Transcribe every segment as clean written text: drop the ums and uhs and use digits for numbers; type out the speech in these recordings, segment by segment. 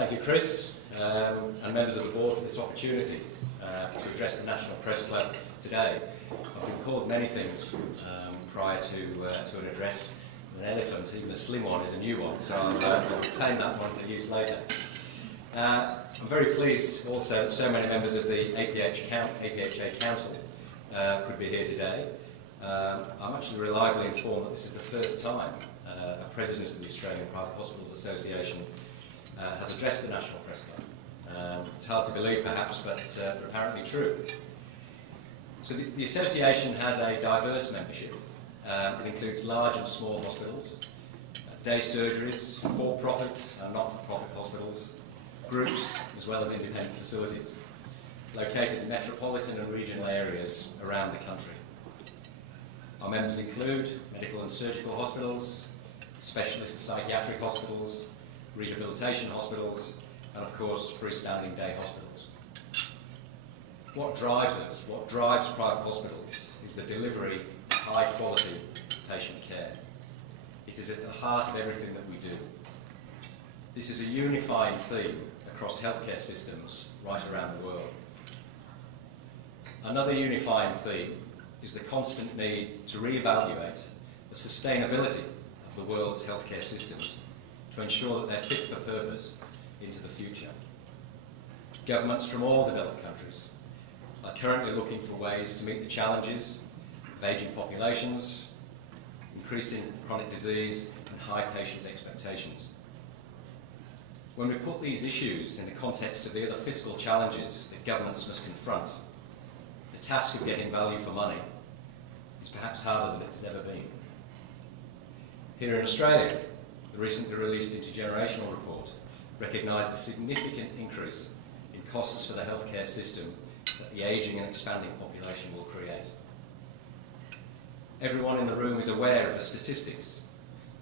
Thank you, Chris, and members of the board for this opportunity to address the National Press Club today. I've been called many things prior to an address. An elephant, even a slim one, is a new one, so I'll retain that one for use later. I'm very pleased also that so many members of the APHA Council could be here today. I'm actually reliably informed that this is the first time a president of the Australian Private Hospitals Association has addressed the National Press Club. It's hard to believe perhaps, but apparently true. So the association has a diverse membership. It includes large and small hospitals, day surgeries, for-profit and not-for-profit hospitals, groups as well as independent facilities, located in metropolitan and regional areas around the country. Our members include medical and surgical hospitals, specialist psychiatric hospitals, rehabilitation hospitals, and of course freestanding day hospitals. What drives us, what drives private hospitals, is the delivery of high quality patient care. It is at the heart of everything that we do. This is a unifying theme across healthcare systems right around the world. Another unifying theme is the constant need to re-evaluate the sustainability of the world's healthcare systems to ensure that they're fit for purpose into the future. Governments from all developed countries are currently looking for ways to meet the challenges of ageing populations, increasing chronic disease, and high patient expectations. When we put these issues in the context of the other fiscal challenges that governments must confront, the task of getting value for money is perhaps harder than it has ever been. Here in Australia, the recently released Intergenerational Report recognised the significant increase in costs for the healthcare system that the ageing and expanding population will create. Everyone in the room is aware of the statistics.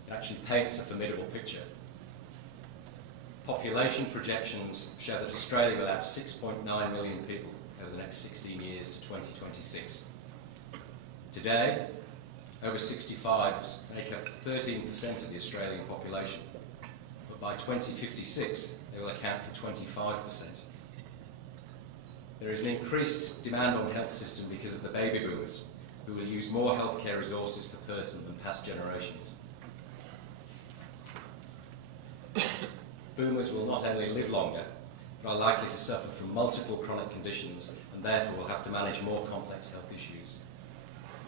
It actually paints a formidable picture. Population projections show that Australia will add 6.9 million people over the next 16 years to 2026. Today, over 65s make up 13% of the Australian population, but by 2056 they will account for 25%. There is an increased demand on the health system because of the baby boomers, who will use more healthcare resources per person than past generations. Boomers will not only live longer, but are likely to suffer from multiple chronic conditions and therefore will have to manage more complex health issues.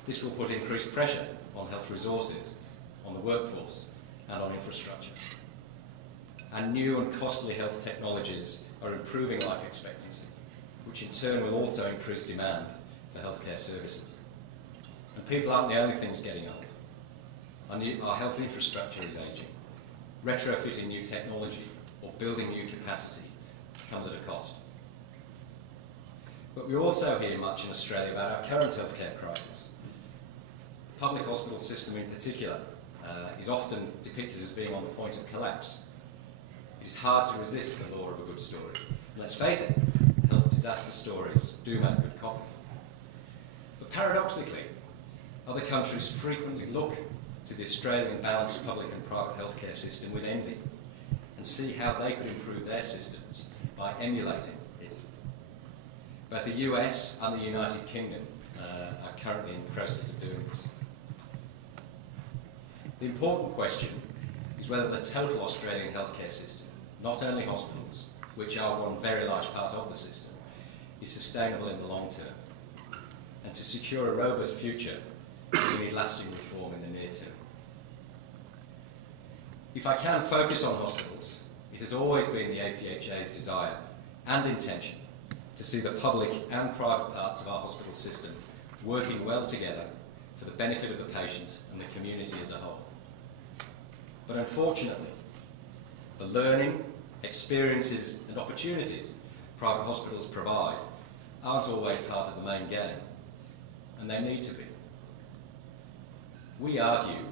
This will put increased pressure on health resources, on the workforce, and on infrastructure. And new and costly health technologies are improving life expectancy, which in turn will also increase demand for healthcare services. And people aren't the only things getting old. Our health infrastructure is ageing. Retrofitting new technology or building new capacity comes at a cost. But we also hear much in Australia about our current healthcare crisis. The public hospital system in particular is often depicted as being on the point of collapse. It is hard to resist the law of a good story. And let's face it, health disaster stories do make good copy. But paradoxically, other countries frequently look to the Australian balanced public and private healthcare system with envy and see how they could improve their systems by emulating it. Both the US and the United Kingdom are currently in the process of doing this. The important question is whether the total Australian healthcare system, not only hospitals, which are one very large part of the system, is sustainable in the long term. And to secure a robust future, we need lasting reform in the near term. If I can focus on hospitals, it has always been the APHA's desire and intention to see the public and private parts of our hospital system working well together for the benefit of the patient and the community as a whole. But unfortunately, the learning, experiences and opportunities private hospitals provide aren't always part of the main game, and they need to be. We argue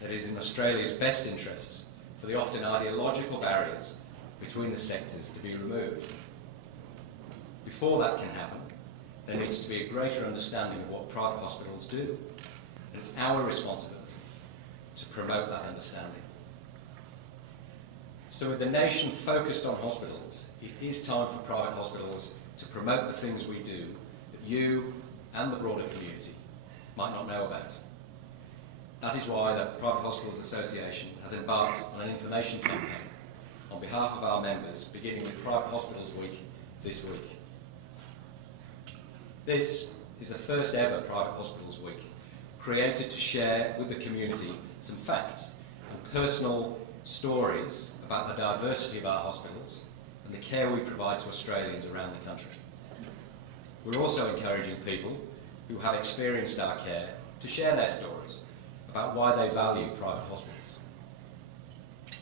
that it is in Australia's best interests for the often ideological barriers between the sectors to be removed. Before that can happen, there needs to be a greater understanding of what private hospitals do, and it's our responsibility to promote that understanding. So with the nation focused on hospitals, it is time for private hospitals to promote the things we do that you and the broader community might not know about. That is why the Private Hospitals Association has embarked on an information campaign on behalf of our members, beginning with Private Hospitals Week this week. This is the first ever Private Hospitals Week, created to share with the community some facts and personal stories about the diversity of our hospitals and the care we provide to Australians around the country. We're also encouraging people who have experienced our care to share their stories about why they value private hospitals.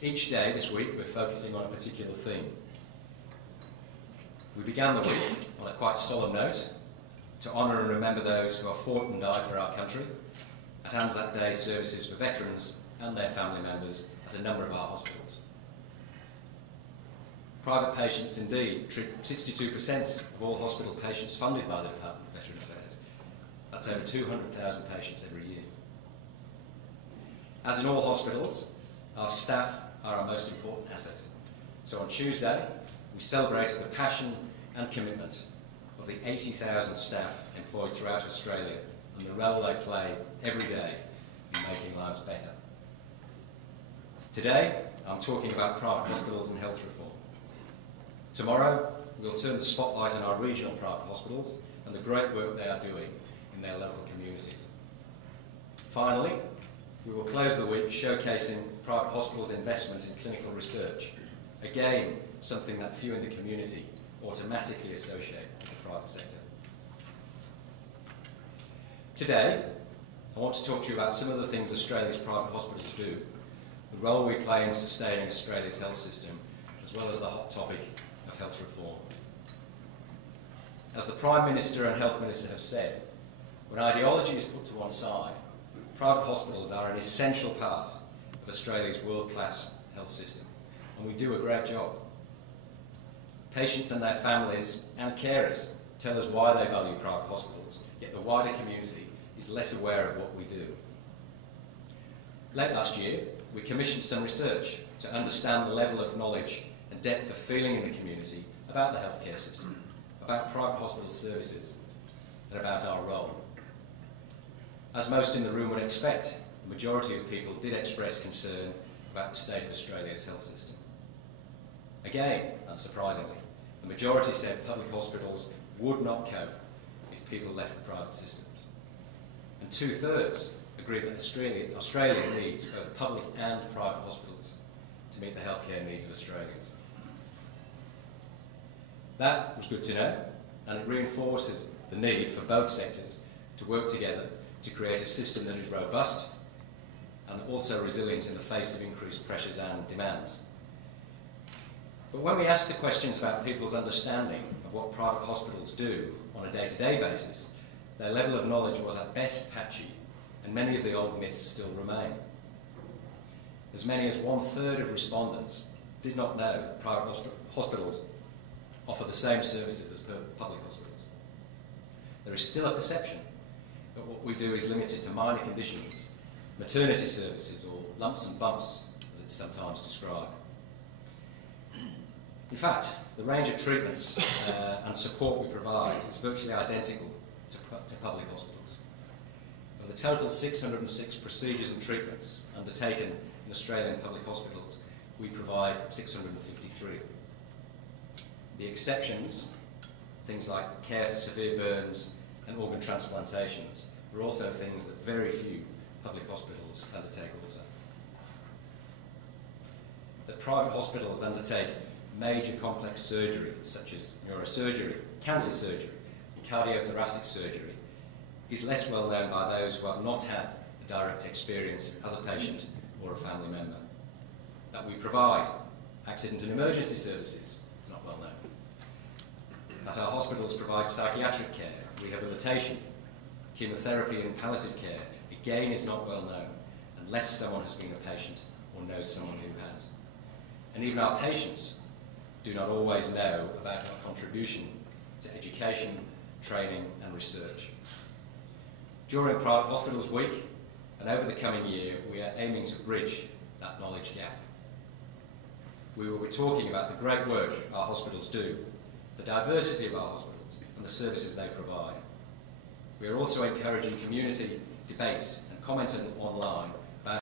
Each day this week we're focusing on a particular theme. We began the week on a quite solemn note to honour and remember those who have fought and died for our country at Anzac Day services for veterans and their family members at a number of our hospitals. Private patients indeed treat 62% of all hospital patients funded by the Department of Veteran Affairs. That's over 200,000 patients every year. As in all hospitals, our staff are our most important asset. So on Tuesday, we celebrated the passion and commitment of the 80,000 staff employed throughout Australia and the role they play every day in making lives better. Today, I'm talking about private hospitals and health reform. Tomorrow, we'll turn the spotlight on our regional private hospitals and the great work they are doing in their local communities. Finally, we will close the week showcasing private hospitals' investment in clinical research. Again, something that few in the community automatically associate with the private sector. Today, I want to talk to you about some of the things Australia's private hospitals do, the role we play in sustaining Australia's health system, as well as the hot topic of health reform. As the Prime Minister and Health Minister have said, when ideology is put to one side, private hospitals are an essential part of Australia's world-class health system, and we do a great job. Patients and their families and carers tell us why they value private hospitals, yet the wider community is less aware of what we do. Late last year, we commissioned some research to understand the level of knowledge and depth of feeling in the community about the healthcare system, about private hospital services, and about our role. As most in the room would expect, the majority of people did express concern about the state of Australia's health system. Again, unsurprisingly, the majority said public hospitals would not cope if people left the private systems. And 2/3 agreed that Australia needs both public and private hospitals to meet the healthcare needs of Australians. That was good to know, and it reinforces the need for both sectors to work together to create a system that is robust and also resilient in the face of increased pressures and demands. But when we asked the questions about people's understanding of what private hospitals do on a day-to-day basis, their level of knowledge was at best patchy, and many of the old myths still remain. As many as 1/3 of respondents did not know that private hospitals offer the same services as public hospitals. There is still a perception that what we do is limited to minor conditions, maternity services, or lumps and bumps, as it's sometimes described. In fact, the range of treatments and support we provide is virtually identical to public hospitals. Of the total 606 procedures and treatments undertaken in Australian public hospitals, we provide 653. The exceptions, things like care for severe burns and organ transplantations, are also things that very few public hospitals undertake also. That private hospitals undertake major complex surgery, such as neurosurgery, cancer surgery, and cardiothoracic surgery, is less well known by those who have not had the direct experience as a patient or a family member. That we provide accident and emergency services is not well known. That our hospitals provide psychiatric care, rehabilitation, chemotherapy and palliative care, again is not well known, unless someone has been a patient or knows someone who has. And even our patients do not always know about our contribution to education, training and research. During Private Hospitals Week and over the coming year, we are aiming to bridge that knowledge gap. we will be talking about the great work our hospitals do, the diversity of our hospitals and the services they provide. We are also encouraging community debate and comment online